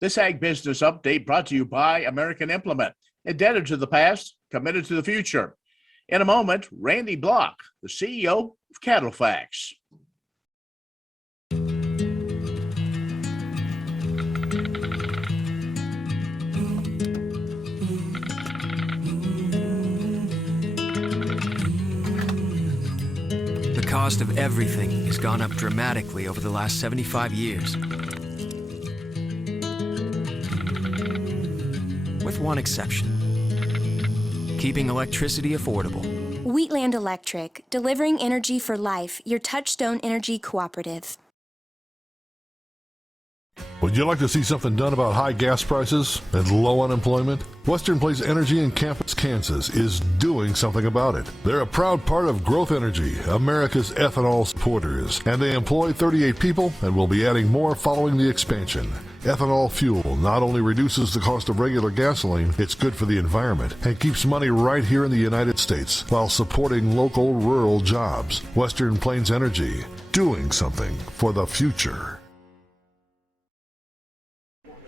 This Ag Business Update brought to you by American Implement, indebted to the past, committed to the future. In a moment, Randy Blach, the CEO of CattleFax. The cost of everything has gone up dramatically over the last 75 years. With one exception: keeping electricity affordable. Wheatland Electric, delivering energy for life, your Touchstone Energy Cooperative. Would you like to see something done about high gas prices and low unemployment? Western Plains Energy in Campus, Kansas is doing something about it. They're a proud part of Growth Energy, America's ethanol supporters, and they employ 38 people and will be adding more following the expansion. Ethanol fuel not only reduces the cost of regular gasoline, it's good for the environment and keeps money right here in the United States while supporting local rural jobs. Western Plains Energy, doing something for the future.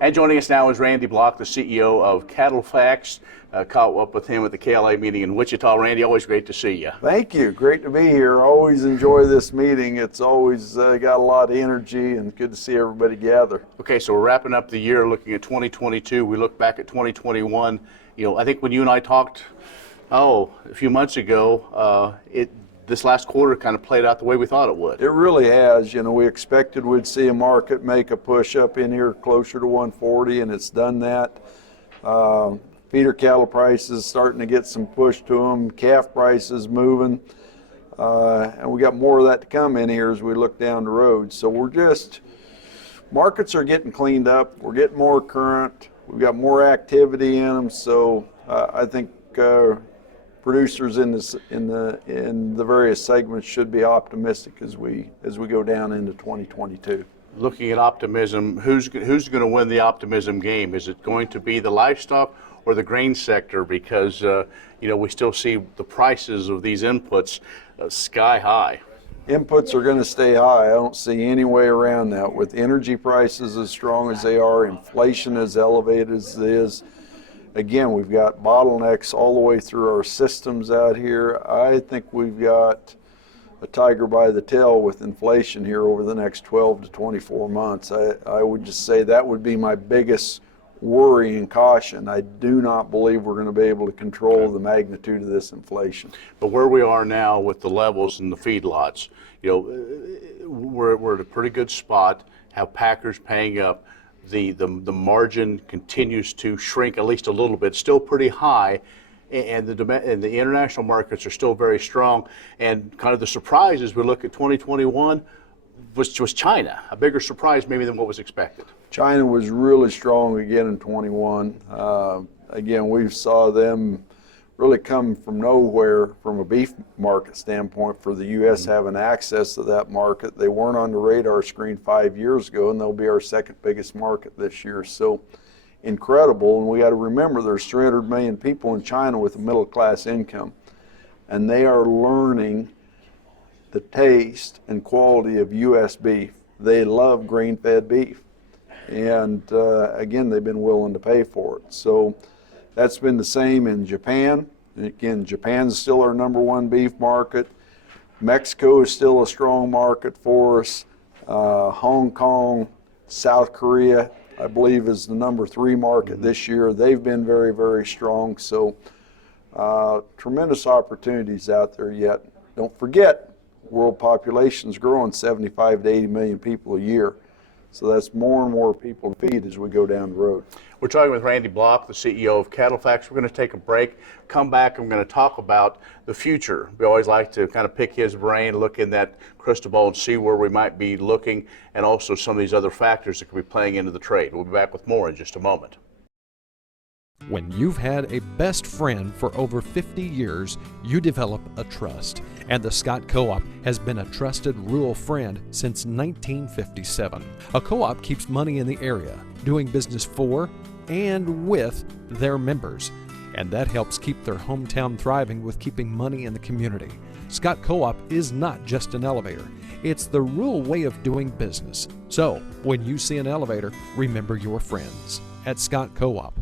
And joining us now is Randy Blach, the CEO of CattleFax. Caught up with him at the KLA meeting in Wichita. Randy, always great to see you. Thank you. Great to be here. Always enjoy this meeting. It's always got a lot of energy and good to see everybody gather. Okay, so we're wrapping up the year looking at 2022. We look back at 2021. I think when you and I talked, a few months ago, this last quarter kind of played out the way we thought it would. It really has. We expected we'd see a market make a push up in here closer to 140, and it's done that. Feeder cattle prices starting to get some push to them, calf prices moving, and we got more of that to come in here as we look down the road. So markets are getting cleaned up, we're getting more current, we've got more activity in them, so I think producers in the various segments should be optimistic as we go down into 2022. Looking at optimism, who's going to win the optimism game? Is it going to be the livestock or the grain sector? Because we still see the prices of these inputs sky high. Inputs are going to stay high. I don't see any way around that. With energy prices as strong as they are, inflation as elevated as it is. Again, we've got bottlenecks all the way through our systems out here. I think we've got a tiger by the tail with inflation here over the next 12 to 24 months. I would just say that would be my biggest worry and caution. I do not believe we're going to be able to control the magnitude of this inflation. But where we are now with the levels in the feedlots, we're at a pretty good spot. Have packers paying up. The margin continues to shrink at least a little bit, still pretty high, and the international markets are still very strong. And kind of the surprise as we look at 2021 was China, a bigger surprise maybe than what was expected. China was really strong again in 21. Again, we saw them really come from nowhere from a beef market standpoint for the U.S. having access to that market. They weren't on the radar screen 5 years ago, and they'll be our second biggest market this year. So incredible, and we got to remember there's 300 million people in China with a middle class income, and they are learning the taste and quality of U.S. beef. They love grain-fed beef, and again, they've been willing to pay for it. So that's been the same in Japan. Again, Japan's still our number one beef market. Mexico is still a strong market for us. Hong Kong, South Korea, I believe, is the number 3 market this year. They've been very, very strong. So tremendous opportunities out there yet. Don't forget, world population is growing 75 to 80 million people a year. So that's more and more people to feed as we go down the road. We're talking with Randy Blach, the CEO of CattleFax. We're going to take a break, come back, and we're going to talk about the future. We always like to kind of pick his brain, look in that crystal ball and see where we might be looking, and also some of these other factors that could be playing into the trade. We'll be back with more in just a moment. When you've had a best friend for over 50 years, you develop a trust. And the Scott Co-op has been a trusted rural friend since 1957. A co-op keeps money in the area, doing business for and with their members. And that helps keep their hometown thriving with keeping money in the community. Scott Co-op is not just an elevator. It's the rural way of doing business. So, when you see an elevator, remember your friends at Scott Co-op.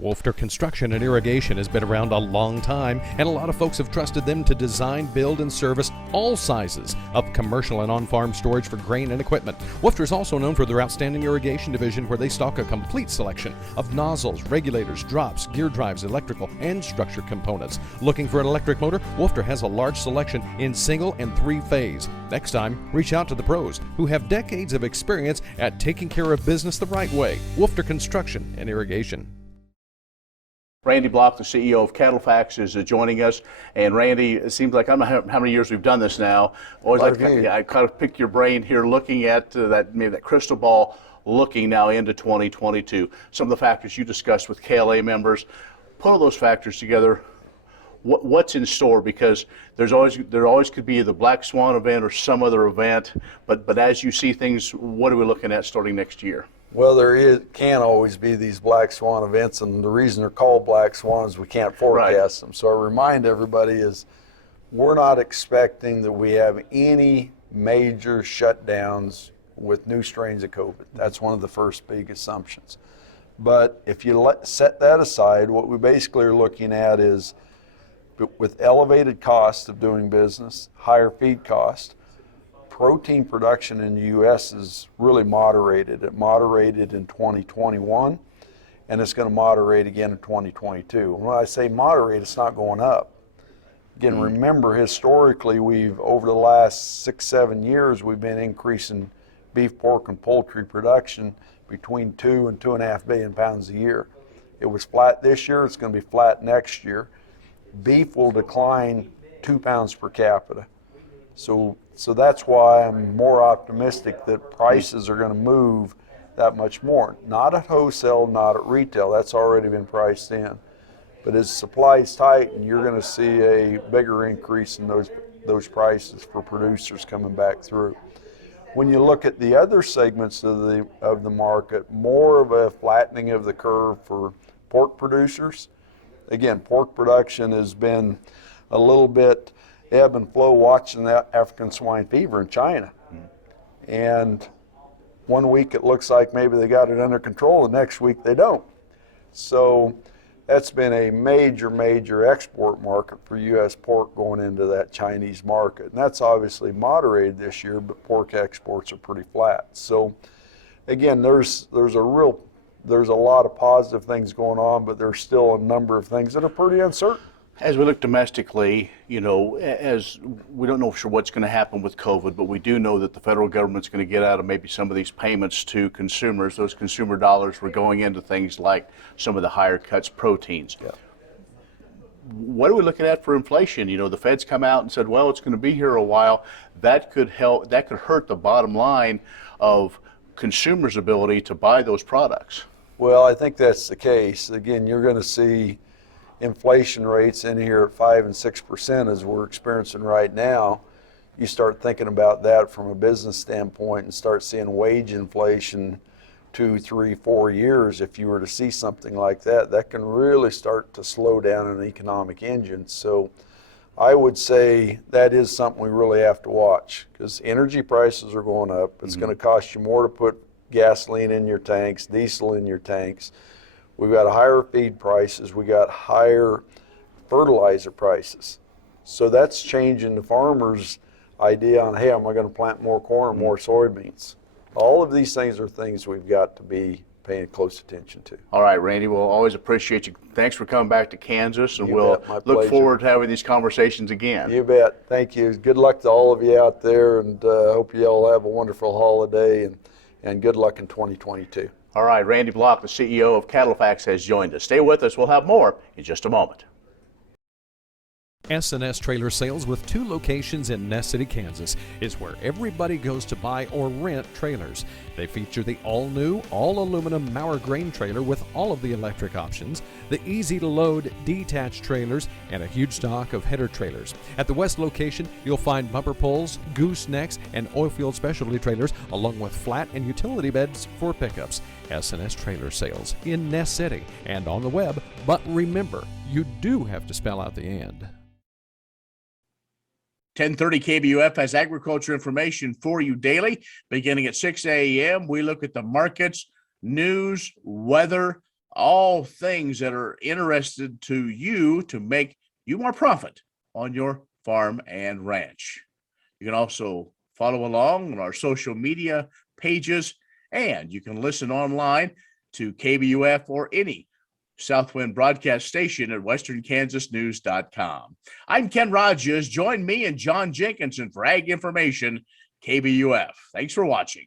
Wolfter Construction and Irrigation has been around a long time, and a lot of folks have trusted them to design, build, and service all sizes of commercial and on-farm storage for grain and equipment. Wolfter is also known for their outstanding irrigation division, where they stock a complete selection of nozzles, regulators, drops, gear drives, electrical, and structure components. Looking for an electric motor? Wolfter has a large selection in single and three-phase. Next time, reach out to the pros who have decades of experience at taking care of business the right way. Wolfter Construction and Irrigation. Randy Blach, the CEO of CattleFax, is joining us. And Randy, it seems like, I don't know how many years we've done this now. Always like to, I kind of pick your brain here, looking at that crystal ball, looking now into 2022. Some of the factors you discussed with KLA members. Put all those factors together. What's in store? Because there always could be the Black Swan event or some other event. But as you see things, what are we looking at starting next year? Well, can always be these black swan events, and the reason they're called black swans is we can't forecast them. So I remind everybody is we're not expecting that we have any major shutdowns with new strains of COVID. That's one of the first big assumptions. But if you set that aside, what we basically are looking at is with elevated costs of doing business, higher feed cost, protein production in the U.S. is really moderated. It moderated in 2021, and it's going to moderate again in 2022. When I say moderate, it's not going up. Again, remember, historically, over the last 6-7 years, we've been increasing beef, pork, and poultry production between 2 and 2.5 billion pounds a year. It was flat this year. It's going to be flat next year. Beef will decline 2 pounds per capita. So that's why I'm more optimistic that prices are going to move that much more. Not at wholesale, not at retail. That's already been priced in. But as supply is tight, and you're going to see a bigger increase in those prices for producers coming back through. When you look at the other segments of the market, more of a flattening of the curve for pork producers. Again, pork production has been a little bit ebb and flow watching that African swine fever in China. And one week it looks like maybe they got it under control, the next week they don't. So that's been a major export market for U.S. pork going into that Chinese market. And that's obviously moderated this year, but pork exports are pretty flat. So again, there's a lot of positive things going on, but there's still a number of things that are pretty uncertain. As we look domestically, as we don't know for sure what's going to happen with COVID, but we do know that the federal government's going to get out of maybe some of these payments to consumers. Those consumer dollars were going into things like some of the higher cuts proteins. Yeah. What are we looking at for inflation? The Fed's come out and said, well, it's going to be here a while. That could hurt the bottom line of consumers' ability to buy those products. Well, I think that's the case. Again, you're going to see inflation rates in here at 5 and 6% as we're experiencing right now. You start thinking about that from a business standpoint and start seeing wage inflation 2, 3, 4 years. If you were to see something like that, that can really start to slow down an economic engine. So I would say that is something we really have to watch, because energy prices are going up. It's going to cost you more to put gasoline in your tanks, diesel in your tanks. We've got higher feed prices. We got higher fertilizer prices. So that's changing the farmer's idea on, hey, am I going to plant more corn or more soybeans? All of these things are things we've got to be paying close attention to. All right, Randy, we'll always appreciate you. Thanks for coming back to Kansas, and we'll look forward to having these conversations again. You bet. Thank you. Good luck to all of you out there, and hope you all have a wonderful holiday, and good luck in 2022. All right, Randy Blach, the CEO of CattleFax, has joined us. Stay with us. We'll have more in just a moment. S&S Trailer Sales, with 2 locations in Ness City, Kansas, is where everybody goes to buy or rent trailers. They feature the all-new, all-aluminum Mauer grain trailer with all of the electric options, the easy-to-load detached trailers, and a huge stock of header trailers. At the west location, you'll find bumper poles, goosenecks, and oilfield specialty trailers, along with flat and utility beds for pickups. S&S Trailer Sales in Ness City and on the web, but remember, you do have to spell out the "and." 1030 KBUF has agriculture information for you daily. Beginning at 6 a.m., we look at the markets, news, weather, all things that are interested to you to make you more profit on your farm and ranch. You can also follow along on our social media pages, and you can listen online to KBUF or any Southwind broadcast station at westernkansasnews.com. I'm Ken Rogers. Join me and John Jenkinson for Ag Information, KBUF. Thanks for watching.